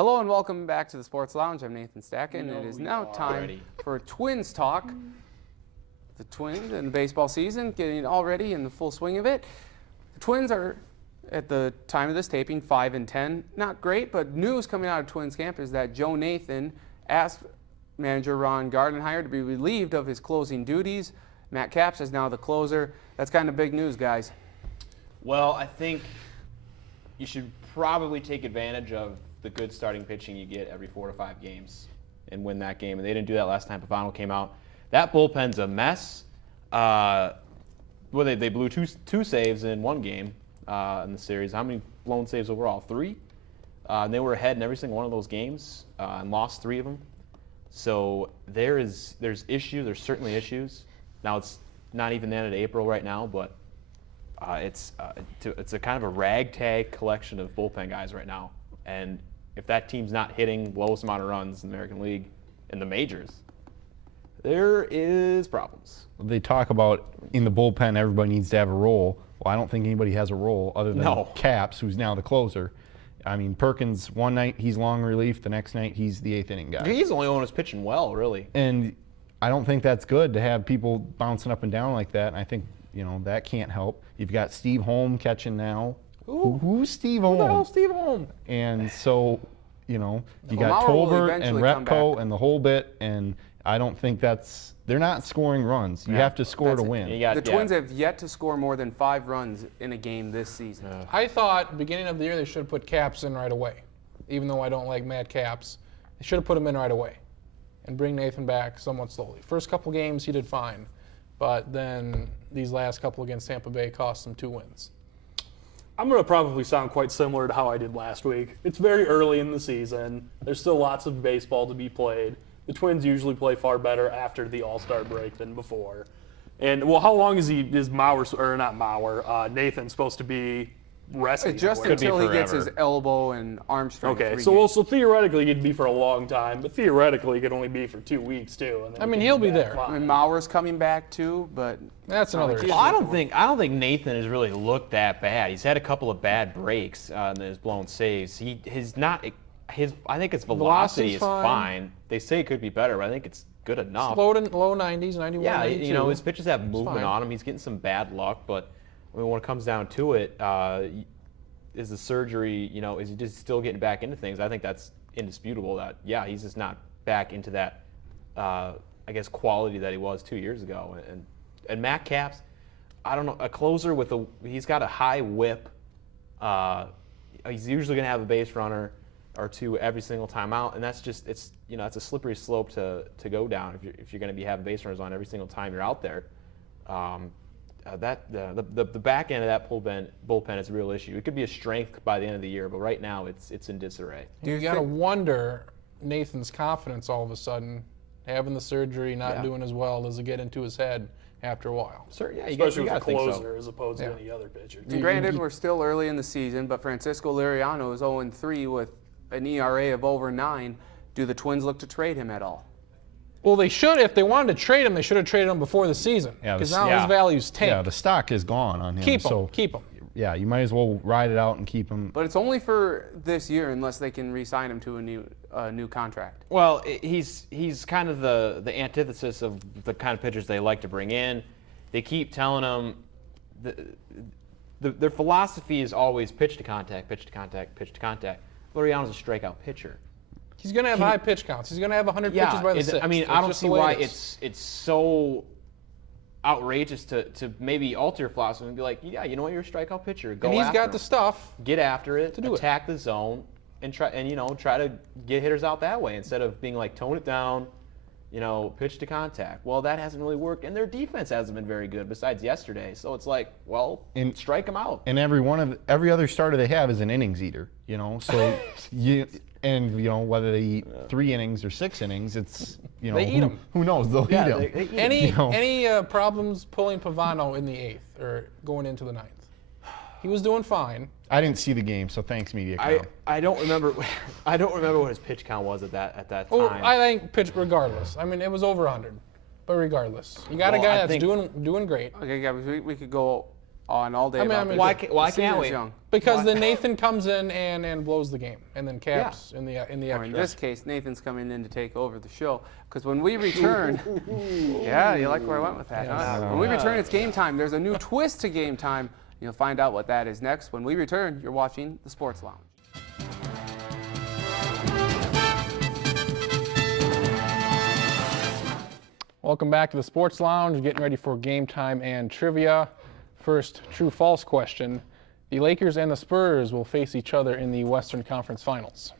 Hello and welcome back to the Sports Lounge. I'm Nathan Stacken. It is now time for Twins talk. The Twins and the baseball season getting already in the full swing of it. The Twins are, at the time of this taping, 5-10. Not great, but news coming out of Twins camp is that Joe Nathan asked manager Ron Gardenhire to be relieved of his closing duties. Matt Capps is now the closer. That's kind of big news, guys. Well, I think you should probably take advantage of the good starting pitching you get every 4 to 5 games and win that game. And they didn't do that last time Pavano came out. That bullpen's a mess. They blew two saves in one game in the series. How many blown saves overall? 3? And they were ahead in every single one of those games and lost 3 of them. So there's issues. There's certainly issues. Now it's not even the end of April right now, but it's a kind of a ragtag collection of bullpen guys right now. And if that team's not hitting lowest amount of runs in the American League in the majors, there is problems. They talk about in the bullpen everybody needs to have a role. Well, I don't think anybody has a role other than Capps, who's now the closer. I mean, Perkins, one night he's long relief, the next night he's the 8th inning guy. He's the only one who's pitching well, really. And I don't think that's good to have people bouncing up and down like that. And I think, that can't help. You've got Steve Holm catching now. Who's Steve Holm? Who the hell's Steve Holm? And so, you got Tolbert and Repko and the whole bit, and I don't think they're not scoring runs. You have to score to win. The Twins have yet to score more than 5 runs in a game this season. I thought beginning of the year they should have put Capps in right away. Even though I don't like Matt Capps, they should have put him in right away and bring Nathan back somewhat slowly. First couple games he did fine, but then these last couple against Tampa Bay cost him 2 wins. I'm going to probably sound quite similar to how I did last week. It's very early in the season. There's still lots of baseball to be played. The Twins usually play far better after the All-Star break than before. And, how long is Nathan supposed to be resting? Just until he gets his elbow and arm strength. Okay, so theoretically he'd be for a long time, but theoretically he could only be for 2 weeks too. And then he'll be there. I mean, Mauer's coming back too, but that's another issue. Well, I don't think Nathan has really looked that bad. He's had a couple of bad breaks in his blown saves. I think his velocity is fine. They say it could be better, but I think it's good enough. Low 90s, 91, yeah, 92. His pitches have movement on him. He's getting some bad luck, but when it comes down to it, is the surgery, is he just still getting back into things? I think that's indisputable that, he's just not back into that, quality that he was 2 years ago. And Matt Capps, I don't know, a closer he's got a high whip. He's usually going to have a base runner or 2 every single time out, and that's just, it's a slippery slope to go down if you're going to be having base runners on every single time you're out there. The back end of that bullpen is a real issue. It could be a strength by the end of the year, but right now it's in disarray. You got to wonder Nathan's confidence all of a sudden, having the surgery, not doing as well. Does it get into his head after a while? Sure, especially with a closer as opposed to any other pitcher. And granted, we're still early in the season, but Francisco Liriano is 0-3 with an ERA of over 9. Do the Twins look to trade him at all? Well, they should. If they wanted to trade him, they should have traded him before the season. Because now his value's tanked. Yeah, the stock is gone on him. Keep him. Yeah, you might as well ride it out and keep him. But it's only for this year unless they can re-sign him to a new contract. Well, he's kind of the antithesis of the kind of pitchers they like to bring in. They keep telling him their philosophy is always pitch to contact, pitch to contact, pitch to contact. Liriano's a strikeout pitcher. He's going to have high pitch counts. He's going to have 100 pitches by the 6th. I mean, I don't see why it's so outrageous to maybe alter your philosophy and be like, you're a strikeout pitcher. Go and he's after got him. the stuff. Get after it. To do attack the zone and try to get hitters out that way instead of being like tone it down, pitch to contact. Well, that hasn't really worked, and their defense hasn't been very good besides yesterday. So it's like, strike them out. And every other starter they have is an innings eater. So whether they eat 3 innings or 6 innings, it's they eat them. Who knows? They'll eat them. Any problems pulling Pavano in the 8th or going into the 9th? He was doing fine. I didn't see the game, so thanks, media. I don't remember. I don't remember what his pitch count was at that time. Well, I think pitch regardless. I mean, it was over 100, but regardless, you got a guy that's doing great. Okay, guys, we could go on all day. I mean, about this. why The can't we? season's young. Because then Nathan comes in and blows the game, and then Caps in the Or in extra. this case, Nathan's coming in to take over the show. Because when we return, yeah, you like where I went with that, huh? When we return, it's game time. There's a new twist to game time. You'll find out what that is next. When we return, you're watching the Sports Lounge. Welcome back to the Sports Lounge. Getting ready for game time and trivia. First, true/false question. The Lakers and the Spurs will face each other in the Western Conference Finals.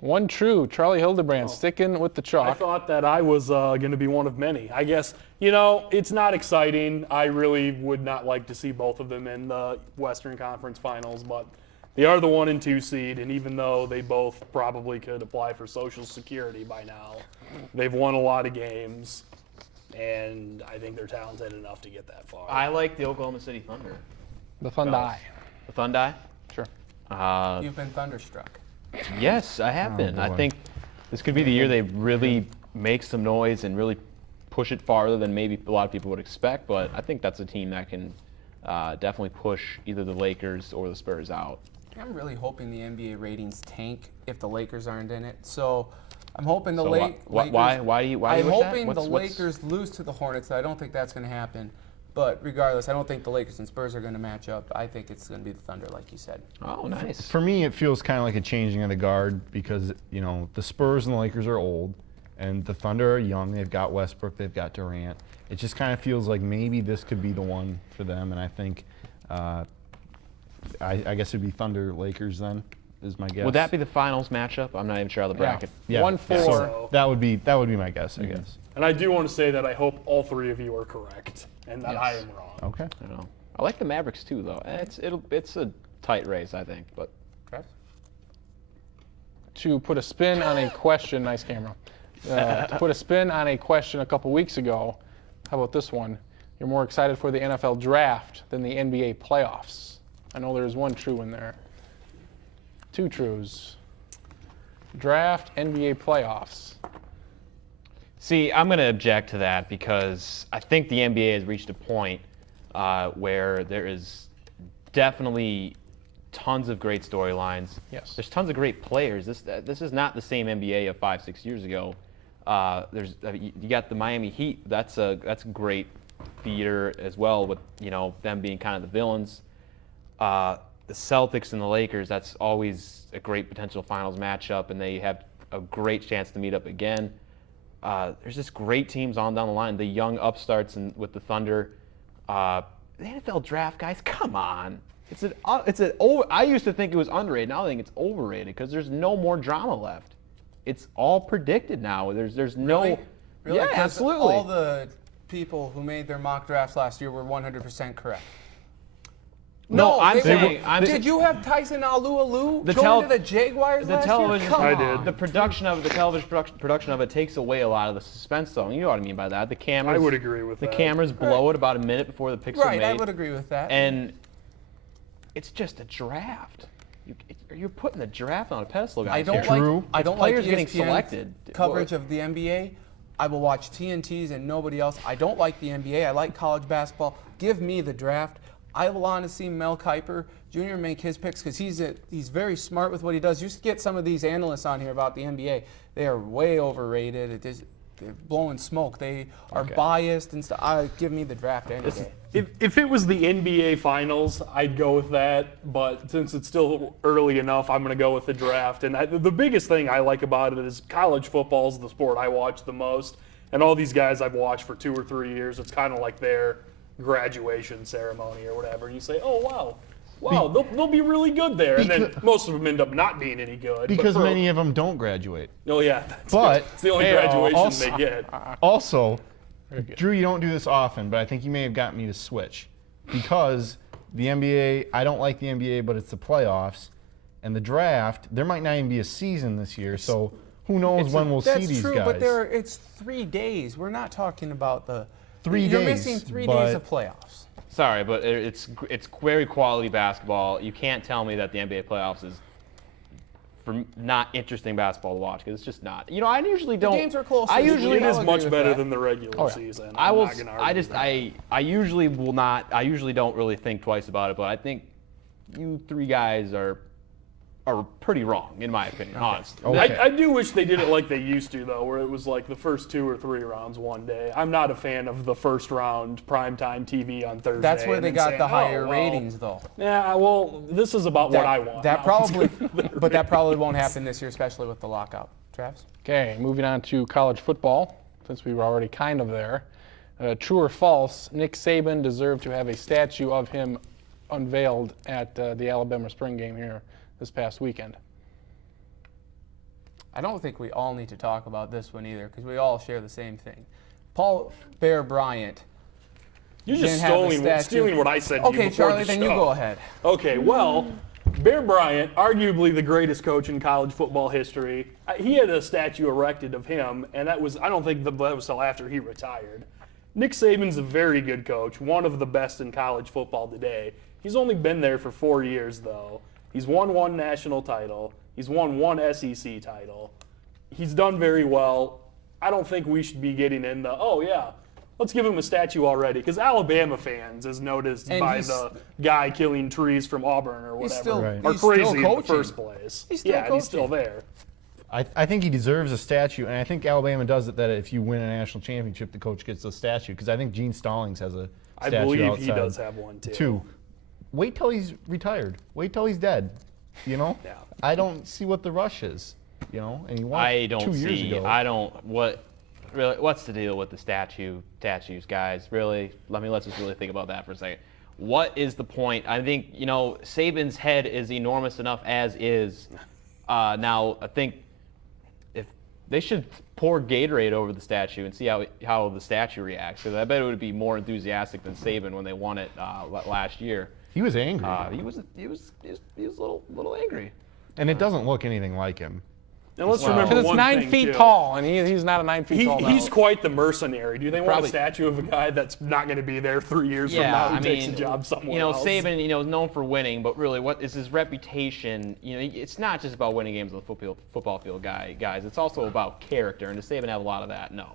One true. Charlie Hildebrand sticking with the I chalk. thought that I was going to be one of many. I guess, it's not exciting. I really would not like to see both of them in the Western Conference Finals, but they are the 1 and 2 seed, and even though they both probably could apply for Social Security by now, they've won a lot of games, and I think they're talented enough to get that far. I like the Oklahoma City Thunder. The Thunder. The Thunder? Sure. You've been thunderstruck. Yes, I have been. I boy. think this could be the year they really make some noise and really push it farther than maybe a lot of people would expect, but I think that's a team that can definitely push either the Lakers or the Spurs out. I'm really hoping the NBA ratings tank if the Lakers aren't in it. So I'm hoping the So Lakers. why do you I'm wish that? hoping What's- the Lakers lose to the Hornets. I don't think that's going to happen. But regardless, I don't think the Lakers and Spurs are going to match up. I think it's going to be the Thunder, like you said. Oh, nice. For me, it feels kind of like a changing of the guard because, the Spurs and the Lakers are old and the Thunder are young. They've got Westbrook, they've got Durant. It just kind of feels like maybe this could be the one for them, and I think, I guess it'd be Thunder Lakers then, is my guess. Would that be the finals matchup? I'm not even sure how the bracket. Yeah. 1-4. So that would be my guess, I guess. And I do want to say that I hope all three of you are correct and that I am wrong. Okay. I don't know. I like the Mavericks too, though. It's a tight race, I think, but. To put a spin on a question, nice camera. To put a spin on a question a couple weeks ago, how about this one? You're more excited for the NFL draft than the NBA playoffs. I know there's one true in there. Two trues. Draft, NBA playoffs. See, I'm going to object to that because I think the NBA has reached a point where there is definitely tons of great storylines. Yes. There's tons of great players. This is not the same NBA of 5-6 years ago. You got the Miami Heat. That's a great theater as well, with them being kind of the villains. The Celtics and the Lakers. That's always a great potential finals matchup, and they have a great chance to meet up again. There's just great teams on down the line. The young upstarts with the Thunder. The NFL draft, guys, come on. I used to think it was underrated. Now I think it's overrated because there's no more drama left. It's all predicted now. There's no. Really? Yeah, 'Cause absolutely. All the people who made their mock drafts last year were 100% correct. No, I'm they saying. were. Did you have Tyson Alualu The going to the Jaguars last television, year? Come I on. did. The production of the television production of it takes away a lot of the suspense, though. You know what I mean by that. The cameras. I would agree with the that. cameras blow it about a minute before the picks are Right, made. I would agree with that. And it's just a draft. You're putting the draft on a pedestal, guys. I don't here. like. I don't like players getting ESPN's selected. coverage of the NBA. I will watch TNT's and nobody else. I don't like the NBA. I like college basketball. Give me the draft. I want to see Mel Kiper Jr. make his picks because he's very smart with what he does. You get some of these analysts on here about the NBA. They are way overrated. They're blowing smoke. They are biased and stuff. Give me the draft any day. If it was the NBA Finals, I'd go with that. But since it's still early enough, I'm going to go with the draft. And the biggest thing I like about it is college football is the sport I watch the most. And all these guys I've watched for 2 or 3 years, it's kind of like their graduation ceremony or whatever. And you say, oh, wow, they'll be really good there. And then most of them end up not being any good. Because many of them don't graduate. Oh, yeah. But it's the only graduation also- they get. Also, Drew, you don't do this often, but I think you may have gotten me to switch. Because the NBA, I don't like the NBA, but it's the playoffs. And the draft, there might not even be a season this year, so who knows when we'll see these That's true, guys. but it's 3 days. We're not talking about the 3 You're days, missing 3 but- days of playoffs. Sorry, but it's very quality basketball. You can't tell me that the NBA playoffs is for not interesting basketball to watch because it's just not. You know, I usually don't. The games are close. I usually It is I'll much agree with better that. than the regular Oh, yeah. season. I I'm will. not gonna I argue just. that. I usually will not. I usually don't really think twice about it, but I think you three guys are pretty wrong in my opinion. Honestly. Okay. I do wish they did it like they used to, though, where it was like the first 2 or 3 rounds one day. I'm not a fan of the first round primetime TV on Thursday. That's where and they then got saying, the "Oh, higher well, ratings, though. Yeah, well, this is about what I want. That not probably, their but that probably ratings. won't happen this year, especially with the lockout. Travis? Okay, moving on to college football, since we were already kind of there. True or false, Nick Saban deserved to have a statue of him unveiled at the Alabama spring game here this past weekend. I don't think we all need to talk about this one either because we all share the same thing. Paul Bear Bryant. You're just didn't have the statue. stealing what I said to you Okay, before Charlie, the then show. you go ahead. Okay, well, Bear Bryant, arguably the greatest coach in college football history, he had a statue erected of him, and that was, I don't think that was till after he retired. Nick Saban's a very good coach, one of the best in college football today. He's only been there for 4 years, though. He's won 1 national title. He's won 1 SEC title. He's done very well. I don't think we should be getting in the, oh, yeah, let's give him a statue already. Because Alabama fans, as noticed And by he's- the guy killing trees from Auburn or He's whatever, still- Right. are he's still crazy in the coaching. first place. He's still yeah, and he's still coaching. there. I think he deserves a statue, and I think Alabama does it that if you win a national championship, the coach gets a statue. Because I think Gene Stallings has a I statue believe outside. he does have one, too. 2. Wait till he's retired. Wait till he's dead. You know? Yeah. I don't see what the rush is. You know? And he won I it don't 2 years see. ago. I don't. What's the deal with the statues, guys? Really, let's just really think about that for a second. What is the point? I think Saban's head is enormous enough as is. Now I think if they should pour Gatorade over the statue and see how the statue reacts, because I bet it would be more enthusiastic than Saban when they won it last year. He was angry. He was a little angry. and it doesn't look anything like him. And let's Well, remember Because it's one 9 thing, feet too. tall, and he's not a 9 feet tall. He's now. quite the mercenary. Do they want Probably- a statue of a guy that's not going to be there 3 years from now who takes a job somewhere else? Saban, is known for winning, but really, what is his reputation? It's not just about winning games on the football field, guys. It's also about character, and does Saban have a lot of that? No.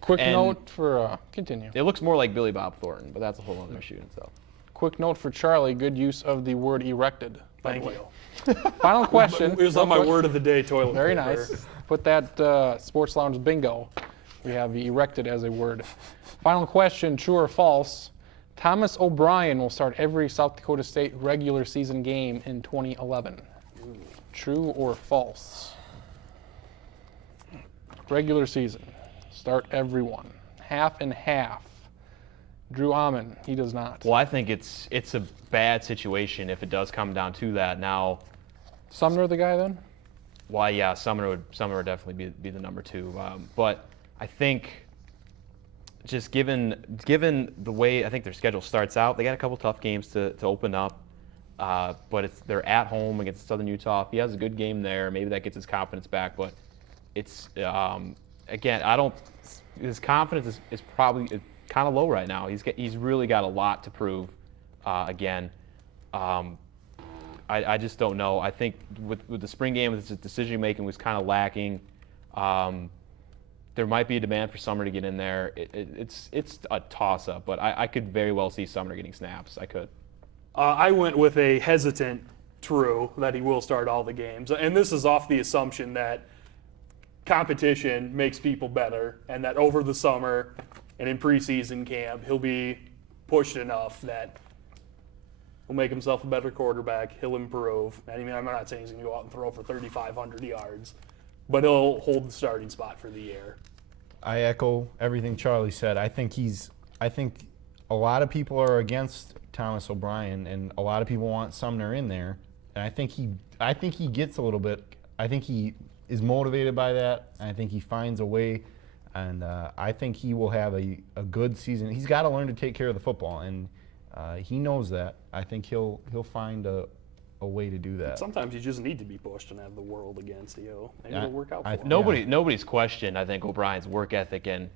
Quick and- note for continue. It looks more like Billy Bob Thornton, but that's a whole other issue in itself. Quick note for Charlie. Good use of the word erected. by the Thank way. you. Final question. It was on my word of the day, toilet Very paper. nice. Put that Sports Lounge bingo. We have erected as a word. Final question, true or false? Thomas O'Brien will start every South Dakota State regular season game in 2011. True or false? Regular season. Start everyone. Half and half. Drew Amon, he does not. Well, I think it's a bad situation if it does come down to that. Now, Sumner the guy then? why? Yeah, Sumner would definitely be the number 2. But I think just given the way I think their schedule starts out, they got a couple tough games to open up. But they're at home against Southern Utah. If he has a good game there, maybe that gets his confidence back. But it's again, his confidence is probably kind of low right now. He's really got a lot to prove. Again, I just don't know. I think with the spring game, his decision making was kind of lacking. There might be a demand for Sumner to get in there. It's a toss up, but I could very well see Sumner getting snaps. I could. I went with a hesitant true that he will start all the games. And this is off the assumption that competition makes people better and that over the summer and in preseason camp, he'll be pushed enough that he'll make himself a better quarterback. He'll improve. I mean, I'm not saying he's going to go out and throw for 3,500 yards, but he'll hold the starting spot for the year. I echo everything Charlie said. I think a lot of people are against Thomas O'Brien, and a lot of people want Sumner in there. And I think he gets a little bit. I think he is motivated by that. And I think he finds a way, and I think he will have a good season. He's got to learn to take care of the football, and he knows that. I think he'll find a way to do that. Sometimes you just need to be pushed and have the world against you. Maybe Yeah, it'll work out for I- him. Nobody's questioned, I think, O'Brien's work ethic and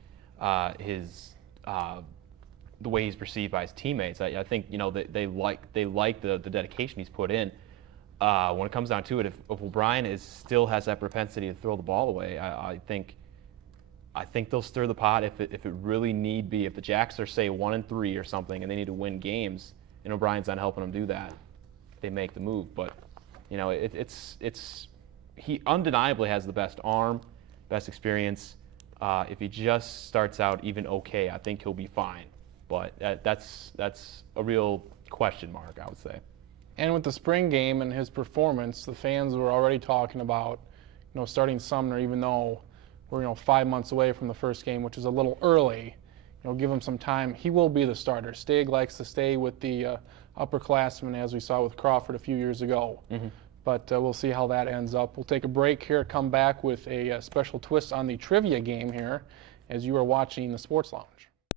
his the way he's perceived by his teammates. I think they like the dedication he's put in. when it comes down to it, if O'Brien still has that propensity to throw the ball away, I think they'll stir the pot if it really need be. If the Jacks are, say, 1-3 or something, and they need to win games, and O'Brien's not helping them do that, they make the move. But he undeniably has the best arm, best experience. If he just starts out even okay, I think he'll be fine. But that's a real question mark, I would say. And with the spring game and his performance, the fans were already talking about, starting Sumner, even though we're 5 months away from the first game, which is a little early. Give him some time. He will be the starter. Stagg likes to stay with the upperclassmen, as we saw with Crawford a few years ago. Mm-hmm. But we'll see how that ends up. We'll take a break here, come back with a special twist on the trivia game here as you are watching the Sports Lounge.